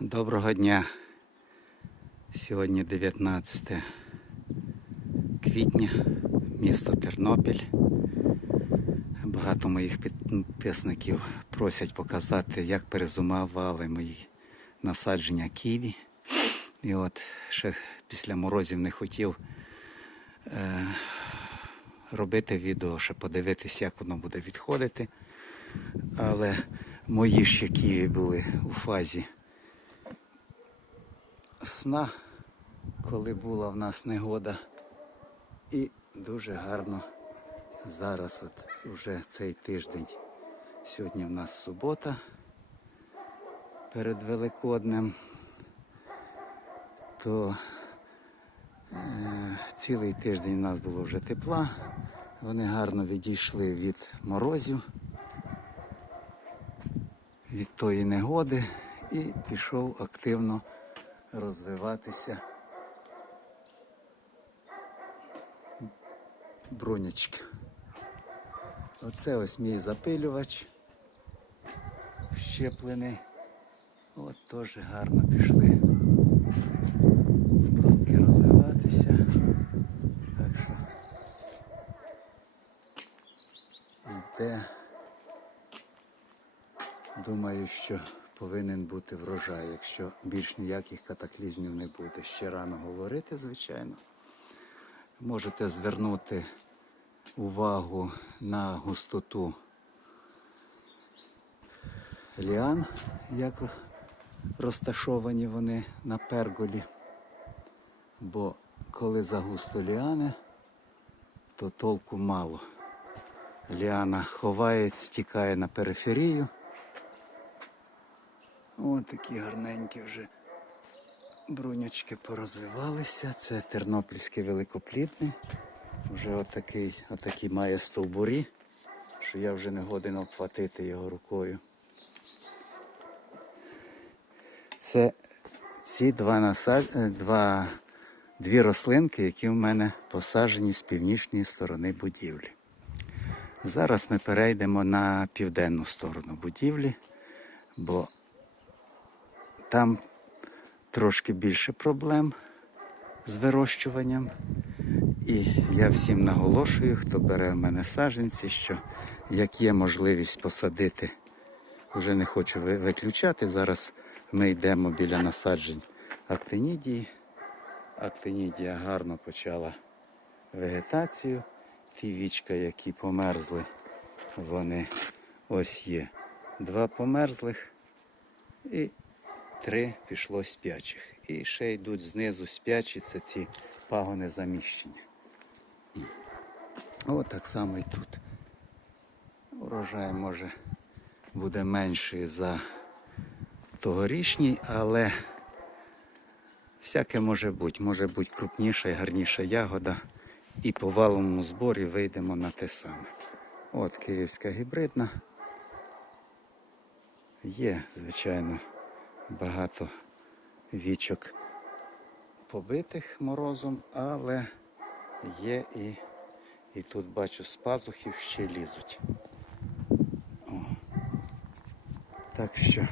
Доброго дня. Сьогодні 19 квітня, місто Тернопіль. Багато моїх підписників просять показати, як перезимували мої насадження ківі. І от ще після морозів не хотів е, робити відео, ще подивитись, як воно буде відходити. Але мої ще ківі були у фазі сна, коли була в нас негода. І дуже гарно зараз, от вже цей тиждень. Сьогодні в нас субота перед Великоднем, то е, цілий тиждень у нас було вже тепла. Вони гарно відійшли від морозів, від тої негоди і пішов активно розвиватися бронячки. Оце ось мій запилювач щеплений. От теж гарно пішли бронки розвиватися. Так що йде. Думаю, що повинен бути врожай, якщо більш ніяких катаклізмів не буде. Ще рано говорити, звичайно. Можете звернути увагу на густоту ліан, як розташовані вони на перголі. Бо коли загусто ліани, то толку мало. Ліана ховається, тікає на периферію. Ось такі гарненькі вже брунячки порозвивалися. Це тернопільський великоплідний. Вже отакий, отакий має стовбурі, що я вже не годен обхватити його рукою. Це ці два насад... е, два... дві рослинки, які в мене посаджені з північної сторони будівлі. Зараз ми перейдемо на південну сторону будівлі, бо там трошки більше проблем з вирощуванням. І я всім наголошую, хто бере в мене саджанці, що як є можливість посадити, вже не хочу виключати. Зараз ми йдемо біля насаджень актинідії. Актинідія гарно почала вегетацію. Ті вічка, які померзли, вони ось є. Два померзлих і три пішло спячих. І ще йдуть знизу спячі, це ці пагони заміщення. От так само і тут. Урожай може буде менший за тогорічній, але всяке може бути. Може бути крупніша і гарніша ягода. І по валовому зборі вийдемо на те саме. От київська гібридна. Є, звичайно, багато вічок побитих морозом, але є і, і тут бачу з пазухів ще лізуть. О. Так що,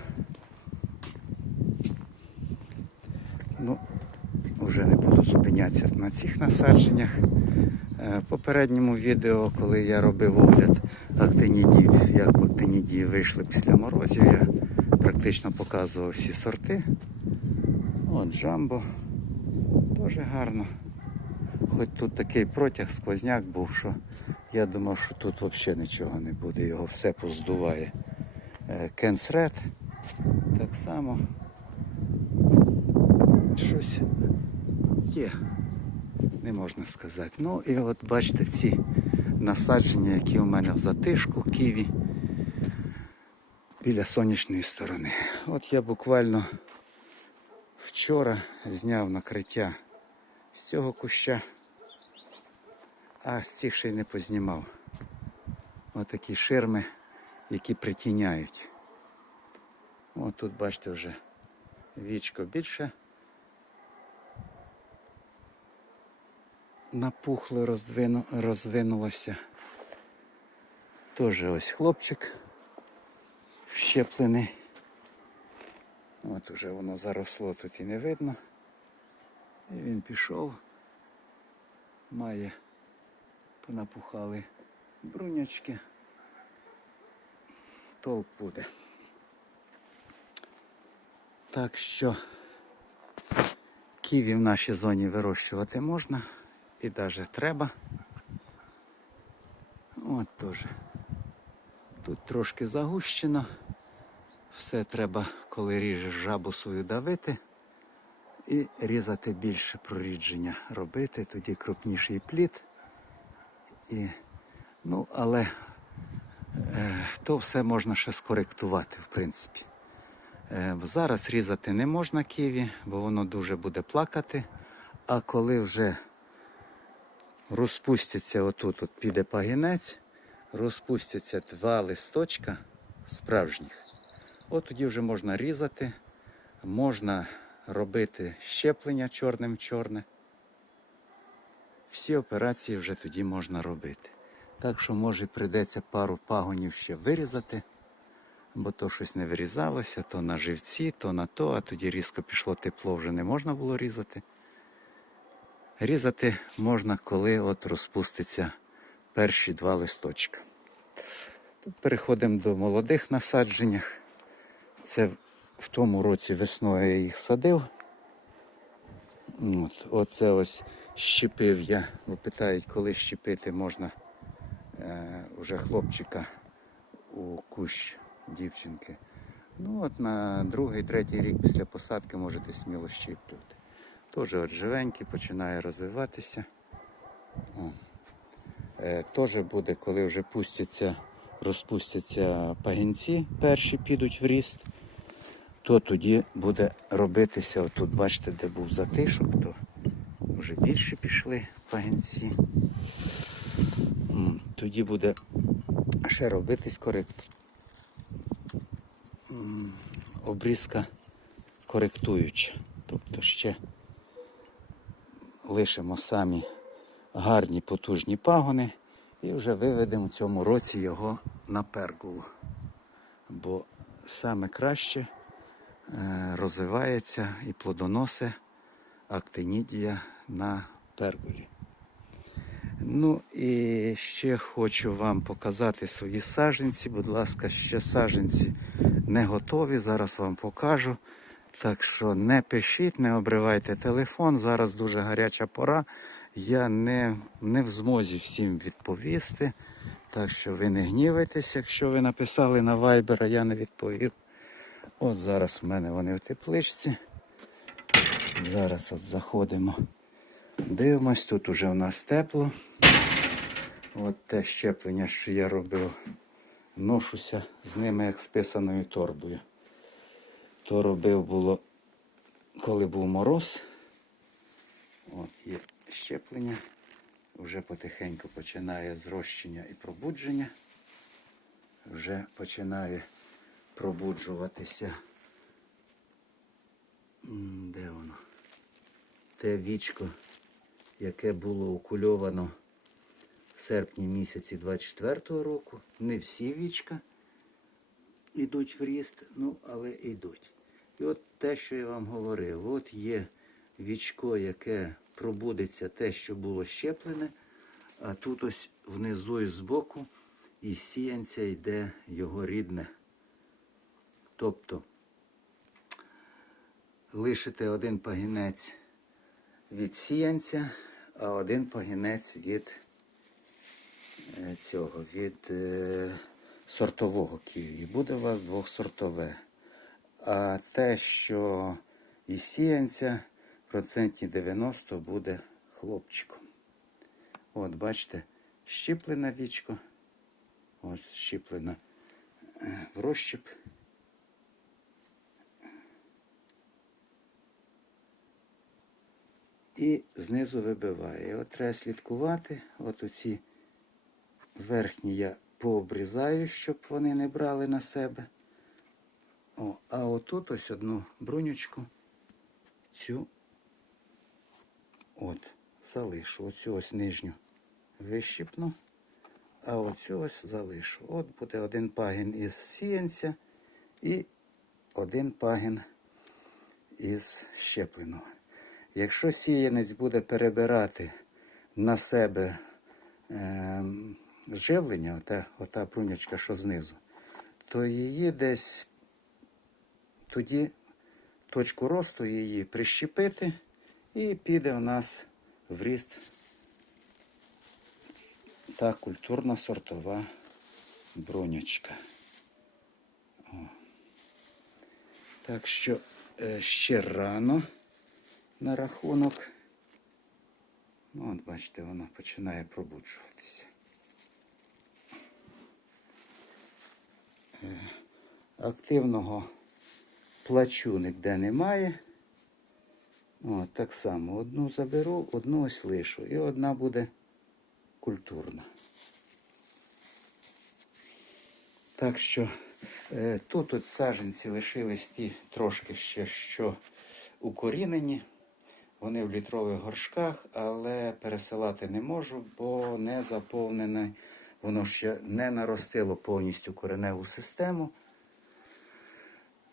ну, вже не буду зупинятися на цих насадженнях. Е, попередньому відео, коли я робив огляд актинідів, як актинідії вийшли після морозів, я практично показував всі сорти. От джамбо. Дуже гарно. Хоч тут такий протяг, сквозняк був, що я думав, що тут взагалі нічого не буде, його все поздуває. Е, Кенсред так само. Щось є, не можна сказати. Ну і от бачите ці насадження, які у мене в затишку ківі біля сонячної сторони. От я буквально вчора зняв накриття з цього куща, а з цих ще й не познімав. Отакі ширми, які притіняють. От тут бачите вже вічко більше. Напухло, роздвину, розвинулося. Теж ось хлопчик вщеплений. От уже воно заросло тут і не видно. І він пішов. Має понапухали брунячки. Толк буде. Так що ківі в нашій зоні вирощувати можна і навіть треба. От теж. Тут трошки загущено. Все треба, коли ріжеш жабу свою давити і різати більше прорідження робити, тоді крупніший плід. І, ну, але е, то все можна ще скоректувати, в принципі. Е, зараз різати не можна ківі, бо воно дуже буде плакати. А коли вже розпустяться отут, от піде пагінець, розпустяться два листочка справжніх. От тоді вже можна різати, можна робити щеплення чорним в чорне. Всі операції вже тоді можна робити. Так що, може, прийдеться пару пагонів ще вирізати, бо то щось не вирізалося, то на живці, то на то, а тоді різко пішло тепло, вже не можна було різати. Різати можна, коли от розпуститься перші два листочка. Переходимо до молодих насадженнях. Це в тому році весною я їх садив. От, оце ось щепив я. Бо питають, коли щепити можна е, уже хлопчика у кущ дівчинки. Ну от на другий, третій рік після посадки можете сміло щіплювати. Теж от живенький починає розвиватися. Е, Теж буде, коли вже пустяться, розпустяться пагінці, перші підуть в ріст, то тоді буде робитися, отут, бачите, де був затишок, то вже більше пішли пагінці. Тоді буде ще робитись корект... обрізка коректуюча. Тобто ще лишимо самі гарні потужні пагони і вже виведемо в цьому році його на пергулу. Бо саме краще розвивається і плодоносить актинідія на пергулі. Ну і ще хочу вам показати свої саженці. Будь ласка, ще саженці не готові. Зараз вам покажу. Так що не пишіть, не обривайте телефон. Зараз дуже гаряча пора. Я не, не в змозі всім відповісти. Так що ви не гнівайтесь, якщо ви написали на Viber, а я не відповів. От зараз в мене вони в тепличці. Зараз от заходимо. Дивимось, тут уже у нас тепло. От те щеплення, що я робив, ношуся з ними як з писаною торбою. То робив було, коли був мороз. От є щеплення. Вже потихеньку починає зрощення і пробудження. Вже починає пробуджуватися. Де воно? Те вічко, яке було окульовано в серпні місяці 24-го року. Не всі вічка йдуть в ріст, ну, але йдуть. І от те, що я вам говорив, от є вічко, яке пробудеться те, що було щеплене, а тут ось внизу і збоку із сіянця йде його рідне. Тобто лишите один пагінець від сіянця, а один пагінець від е, цього, від е, сортового ківі. Буде у вас двохсортове. А те, що із сіянця, процентні 90 буде хлопчиком. От, бачите, щіплене вічко. Ось щіплена е, в розщіп. І знизу вибиває. От треба слідкувати. От оці верхні я пообрізаю, щоб вони не брали на себе. О, а отут ось одну брунючку, цю от залишу. Оцю ось нижню вищипну, а оцю ось залишу. От буде один пагін із сіянця і один пагін із щепленого. Якщо сіянець буде перебирати на себе ем, живлення, ота, ота брунячка, що знизу, то її десь тоді точку росту її прищепити і піде в нас в ріст та культурна сортова брунячка. О. Так що е, ще рано на рахунок. Ну, от бачите, воно починає пробуджуватися. Е, Активного плачу ніде немає. От, так само одну заберу, одну ось лишу. І одна буде культурна. Так що е, тут от саджанці лишились ті трошки ще, що укорінені. Вони в літрових горшках, але пересилати не можу, бо не заповнене, воно ще не наростило повністю кореневу систему,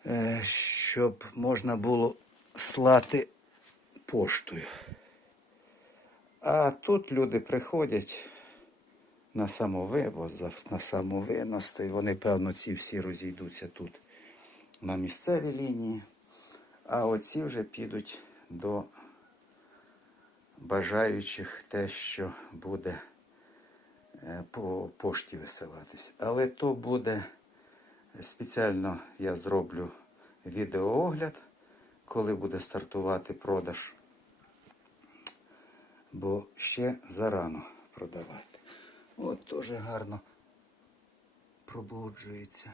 е, щоб можна було слати поштою. А тут люди приходять на самовивоз, на самовинос, то й вони, певно, ці всі розійдуться тут на місцевій лінії, а оці вже підуть до бажаючих те, що буде е, по пошті висилатись. Але то буде спеціально я зроблю відеоогляд, коли буде стартувати продаж, бо ще зарано продавати. От теж гарно пробуджується.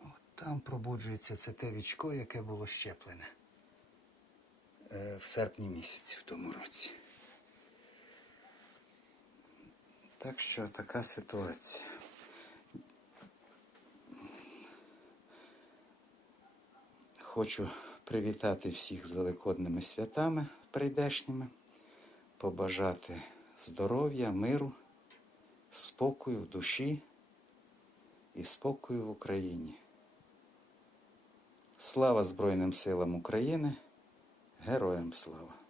От там пробуджується це те вічко, яке було щеплене в серпні місяці в тому році. Так що така ситуація. Хочу привітати всіх з великодними святами прийдешніми, побажати здоров'я, миру, спокою в душі і спокою в Україні. Слава Збройним силам України! Героям слава!